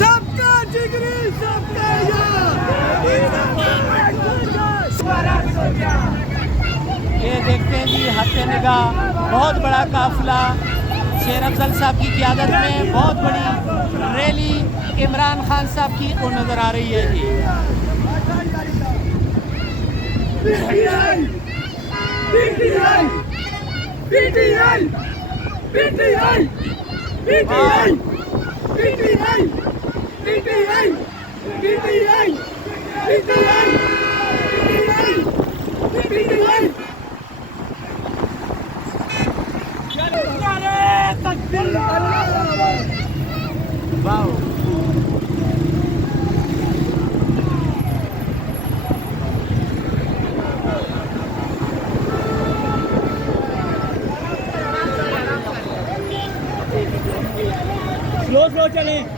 सबका जिगरी सबका ये देखते हैं जी हत्या निगाह बहुत बड़ा काफिला शेर अफजल साहब की क़यादत में बहुत बड़ी रैली इमरान खान साहब की वो नज़र आ रही है जी। वाह स्लो स्लो चलें।